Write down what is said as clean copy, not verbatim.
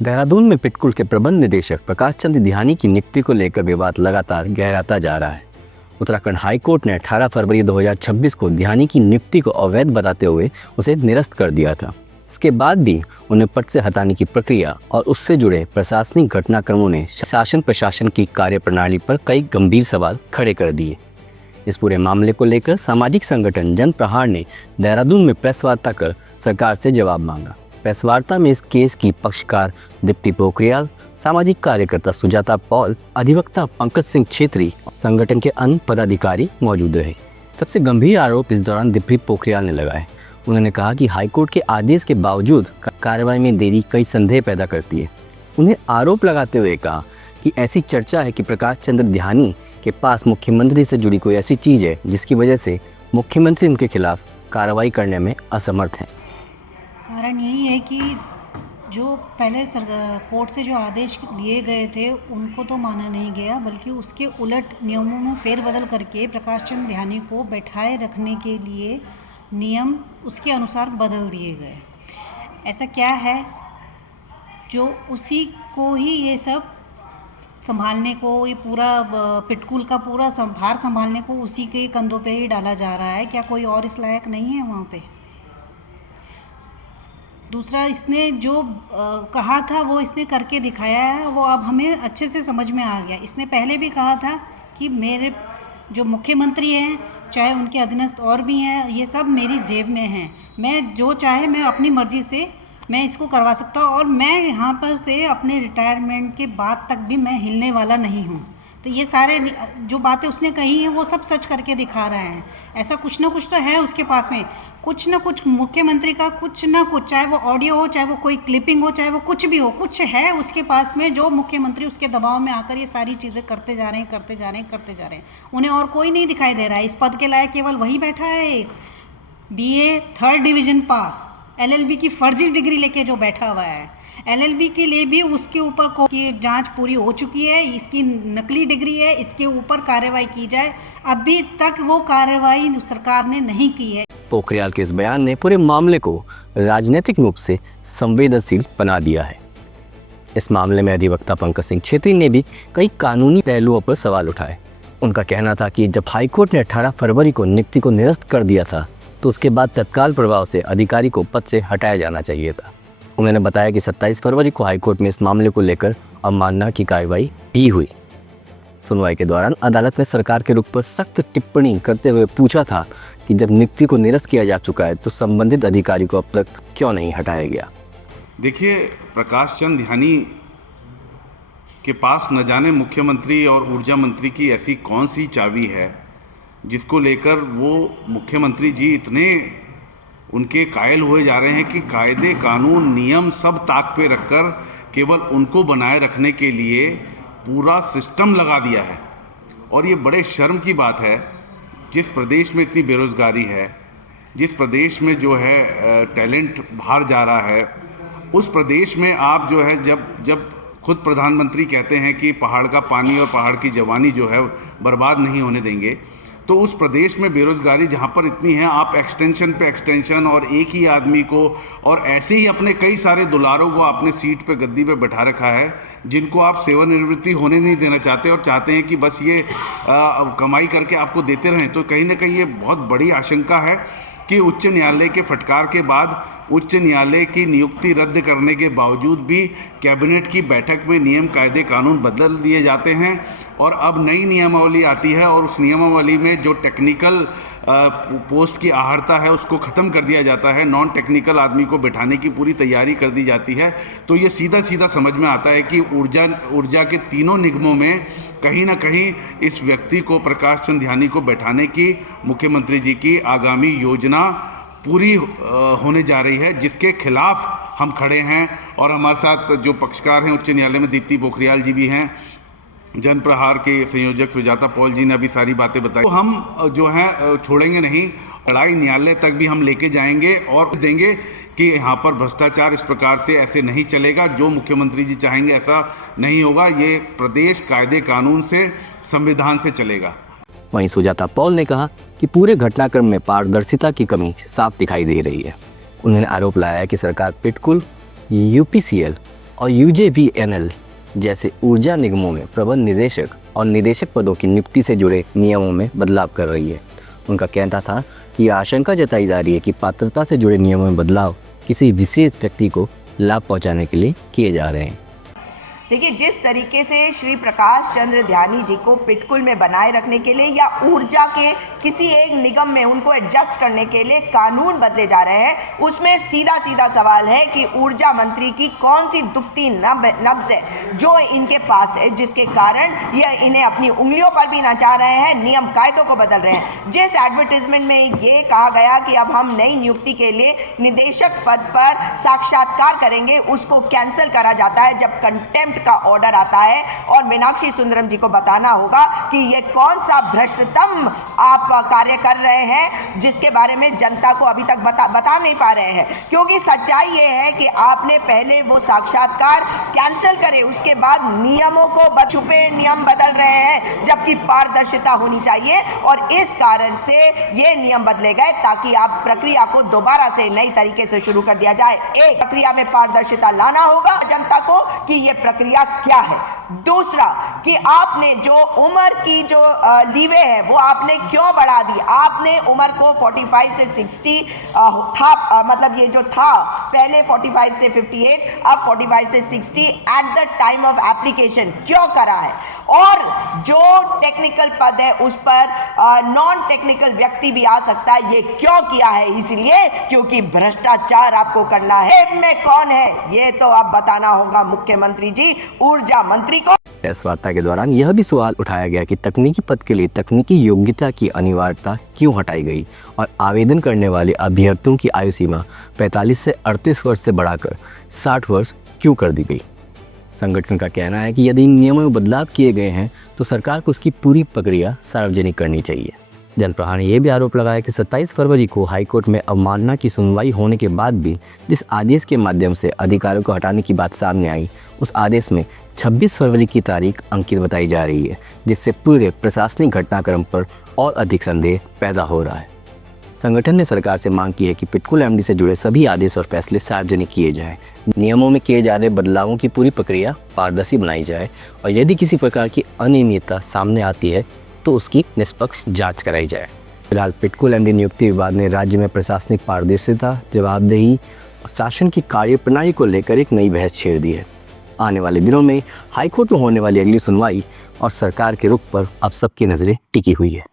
देहरादून में पिटकुल के प्रबंध निदेशक प्रकाश चंद्र ध्यानी की नियुक्ति को लेकर विवाद लगातार गहराता जा रहा है। उत्तराखंड हाईकोर्ट ने 18 फरवरी 2026 को ध्यानी की नियुक्ति को अवैध बताते हुए उसे निरस्त कर दिया था। इसके बाद भी उन्हें पद से हटाने की प्रक्रिया और उससे जुड़े प्रशासनिक घटनाक्रमों ने शासन प्रशासन की कार्यप्रणाली पर कई गंभीर सवाल खड़े कर दिए। इस पूरे मामले को लेकर सामाजिक संगठन जन प्रहार ने देहरादून में प्रेस वार्ता कर सरकार से जवाब मांगा। प्रेस वार्ता में इस केस की पक्षकार दीप्ति पोखरियाल, सामाजिक कार्यकर्ता सुजाता पॉल, अधिवक्ता पंकज सिंह छेत्री, संगठन के अन्य पदाधिकारी मौजूद रहे। सबसे गंभीर आरोप इस दौरान दीप्ति पोखरियाल ने लगाए। उन्होंने कहा कि हाईकोर्ट के आदेश के बावजूद कार्रवाई में देरी कई संदेह पैदा करती है। उन्हें आरोप लगाते हुए कहा कि ऐसी चर्चा है कि प्रकाश चंद्र ध्यानी के पास मुख्यमंत्री से जुड़ी कोई ऐसी चीज़ है जिसकी वजह से मुख्यमंत्री उनके खिलाफ कार्रवाई करने में असमर्थ है। कारण यही है कि जो पहले कोर्ट से जो आदेश दिए गए थे उनको तो माना नहीं गया, बल्कि उसके उलट नियमों में फेरबदल करके प्रकाश चंद्र ध्यानी को बैठाए रखने के लिए नियम उसके अनुसार बदल दिए गए। ऐसा क्या है जो उसी को ही ये सब संभालने को, ये पूरा पिटकुल का पूरा भार संभालने को उसी के कंधों पे ही डाला जा रहा है? क्या कोई और इस लायक नहीं है वहाँ पे? दूसरा, इसने जो कहा था वो इसने करके दिखाया है, वो अब हमें अच्छे से समझ में आ गया। इसने पहले भी कहा था कि मेरे जो मुख्यमंत्री हैं, चाहे उनके अधीनस्थ और भी हैं, ये सब मेरी जेब में हैं। मैं जो चाहे मैं अपनी मर्ज़ी से मैं इसको करवा सकता हूँ और मैं यहाँ पर से अपने रिटायरमेंट के बाद तक भी मैं हिलने वाला नहीं हूँ। तो ये सारे जो बातें उसने कही हैं वो सब सच करके दिखा रहे हैं। ऐसा कुछ ना कुछ तो है उसके पास में, कुछ ना कुछ मुख्यमंत्री का कुछ ना कुछ, चाहे वो ऑडियो हो, चाहे वो कोई क्लिपिंग हो, चाहे वो कुछ भी हो, कुछ है उसके पास में जो मुख्यमंत्री उसके दबाव में आकर ये सारी चीज़ें करते जा रहे हैं। उन्हें और कोई नहीं दिखाई दे रहा है। इस पद के लायक केवल वही बैठा है, एक BA 3rd डिवीज़न पास LLB की फर्जी डिग्री लेके जो बैठा हुआ है। LLB के लिए भी उसके ऊपर की जांच पूरी हो चुकी है, इसकी नकली डिग्री है, इसके ऊपर कार्रवाई की जाए। अभी तक वो कार्रवाई सरकार ने नहीं की है। पोखरियाल के इस बयान ने पूरे मामले को राजनीतिक रूप से संवेदनशील बना दिया है। इस मामले में अधिवक्ता पंकज सिंह छेत्री ने भी कई कानूनी पहलुओं पर सवाल उठाए। उनका कहना था कि जब हाईकोर्ट ने 18 फरवरी को नियुक्ति को निरस्त कर दिया था तो उसके बाद तत्काल प्रभाव से अधिकारी को पद से हटाया जाना चाहिए था। उन्होंने बताया कि 27 फरवरी को हाईकोर्ट में इस मामले को लेकर अवमानना की कार्रवाई भी हुई। सुनवाई के दौरान अदालत ने सरकार के रुख पर सख्त टिप्पणी करते हुए पूछा था कि जब नियुक्ति को निरस्त किया जा चुका है तो संबंधित अधिकारी को अब तक क्यों नहीं हटाया गया। देखिए, प्रकाश चंद्र ध्यानी के पास न जाने मुख्यमंत्री और ऊर्जा मंत्री की ऐसी कौन सी चाबी है जिसको लेकर वो मुख्यमंत्री जी इतने उनके कायल हुए जा रहे हैं कि कायदे कानून नियम सब ताक पे रखकर केवल उनको बनाए रखने के लिए पूरा सिस्टम लगा दिया है। और ये बड़े शर्म की बात है, जिस प्रदेश में इतनी बेरोज़गारी है, जिस प्रदेश में जो है टैलेंट बाहर जा रहा है, उस प्रदेश में आप जो है जब खुद प्रधानमंत्री कहते हैं कि पहाड़ का पानी और पहाड़ की जवानी जो है बर्बाद नहीं होने देंगे, तो उस प्रदेश में बेरोज़गारी जहाँ पर इतनी है, आप एक्सटेंशन पे एक्सटेंशन और एक ही आदमी को और ऐसे ही अपने कई सारे दुलारों को आपने सीट पे गद्दी पे बैठा रखा है, जिनको आप सेवानिवृत्ति होने नहीं देना चाहते और चाहते हैं कि बस ये कमाई करके आपको देते रहें। तो कहीं ना कहीं ये बहुत बड़ी आशंका है कि उच्च न्यायालय के फटकार के बाद उच्च न्यायालय की नियुक्ति रद्द करने के बावजूद भी कैबिनेट की बैठक में नियम कायदे कानून बदल दिए जाते हैं और अब नई नियमावली आती है और उस नियमावली में जो टेक्निकल पोस्ट की आहर्ता है उसको ख़त्म कर दिया जाता है, नॉन टेक्निकल आदमी को बैठाने की पूरी तैयारी कर दी जाती है। तो ये सीधा सीधा समझ में आता है कि ऊर्जा के तीनों निगमों में कहीं ना कहीं इस व्यक्ति को, प्रकाश चंद्र ध्यानी को बैठाने की मुख्यमंत्री जी की आगामी योजना पूरी होने जा रही है, जिसके खिलाफ हम खड़े हैं। और हमारे साथ जो पक्षकार हैं उच्च न्यायालय में दीप्ति पोखरियाल जी भी हैं, जन प्रहार के संयोजक सुजाता पॉल जी ने अभी सारी बातें बताई। तो हम जो है छोड़ेंगे नहीं, लड़ाई न्यायालय तक भी हम लेके जाएंगे और देंगे कि यहाँ पर भ्रष्टाचार इस प्रकार से ऐसे नहीं चलेगा। जो मुख्यमंत्री जी चाहेंगे ऐसा नहीं होगा। ये प्रदेश कायदे कानून से, संविधान से चलेगा। वहीं सुजाता पॉल ने कहा कि पूरे घटनाक्रम में पारदर्शिता की कमी साफ दिखाई दे रही है। उन्होंने आरोप लगाया कि सरकार पिटकुल, UPCL और UJVNL जैसे ऊर्जा निगमों में प्रबंध निदेशक और निदेशक पदों की नियुक्ति से जुड़े नियमों में बदलाव कर रही है। उनका कहना था कि आशंका जताई जा रही है कि पात्रता से जुड़े नियमों में बदलाव किसी विशेष व्यक्ति को लाभ पहुंचाने के लिए किए जा रहे हैं। देखिए, जिस तरीके से श्री प्रकाश चंद्र ध्यानी जी को पिटकुल में बनाए रखने के लिए या ऊर्जा के किसी एक निगम में उनको एडजस्ट करने के लिए कानून बदले जा रहे हैं, उसमें सीधा सीधा सवाल है कि ऊर्जा मंत्री की कौन सी दुखती नब्ज है जो इनके पास है, जिसके कारण यह इन्हें अपनी उंगलियों पर भी नचा रहे हैं, नियम कायदों को बदल रहे हैं। जिस एडवर्टीजमेंट में ये कहा गया कि अब हम नई नियुक्ति के लिए निदेशक पद पर साक्षात्कार करेंगे, उसको कैंसिल करा जाता है जब कंटेम्प्ट का ऑर्डर आता है। और मीनाक्षी सुंदरम जी को बताना होगा कि ये कौन सा भ्रष्टतम आप कार्य कर रहे हैं जिसके बारे में जनता को अभी तक बता नहीं पा रहे हैं, क्योंकि सच्चाई ये है कि आपने पहले वो साक्षात्कार कैंसिल करे, उसके बाद नियमों को छुपे नियम बदल रहे हैं, जबकि पारदर्शिता होनी चाहिए। और इस कारण से ये नियम बदले गए ताकि आप प्रक्रिया को दोबारा से नई तरीके से शुरू कर दिया जाए। एक, प्रक्रिया में पारदर्शिता लाना होगा जनता को कि ये प्रक्रिया क्या है। दूसरा, कि आपने जो उम्र की जो लीवे है वो आपने क्यों बढ़ा दी। आपने उम्र को 45 से 60 था, मतलब ये जो था पहले 45 से 58, अब 45 से 60 at the time of application क्यों करा है। और जो टेक्निकल पद है उस पर नॉन टेक्निकल व्यक्ति भी आ सकता है, ये क्यों किया है। इसलिए क्योंकि भ्रष्टाचार आपको करना है। में कौन है ये तो अब बताना होगा मुख्यमंत्री जी, ऊर्जा मंत्री को। प्रेस वार्ता के दौरान यह भी सवाल उठाया गया कि तकनीकी पद के लिए तकनीकी योग्यता की अनिवार्यता क्यों हटाई गई और आवेदन करने वाले अभ्यर्थियों की आयु सीमा 45 से 38 वर्ष से बढ़ाकर 60 वर्ष क्यों कर दी गई। संगठन का कहना है कि यदि इन नियमों में बदलाव किए गए हैं तो सरकार को उसकी पूरी प्रक्रिया सार्वजनिक करनी चाहिए। जनप्रहार ने यह भी आरोप लगाया कि 27 फरवरी को हाईकोर्ट में अवमानना की सुनवाई होने के बाद भी जिस आदेश के माध्यम से अधिकारियों को हटाने की बात सामने आई, उस आदेश में 26 फरवरी की तारीख अंकित बताई जा रही है, जिससे पूरे प्रशासनिक घटनाक्रम पर और अधिक संदेह पैदा हो रहा है। संगठन ने सरकार से मांग की है कि पिटकुल एमडी से जुड़े सभी आदेश और फैसले सार्वजनिक किए जाएं, नियमों में किए जा रहे बदलावों की पूरी प्रक्रिया पारदर्शी बनाई जाए और यदि किसी प्रकार की अनियमितता सामने आती है तो उसकी निष्पक्ष जांच कराई जाए। फिलहाल पिटकुल एमडी नियुक्ति विवाद ने राज्य में प्रशासनिक पारदर्शिता, जवाबदेही और शासन की कार्यप्रणाली को लेकर एक नई बहस छेड़ दी है। आने वाले दिनों में हाईकोर्ट में होने वाली अगली सुनवाई और सरकार के रुख पर अब सबकी नज़रें टिकी हुई है।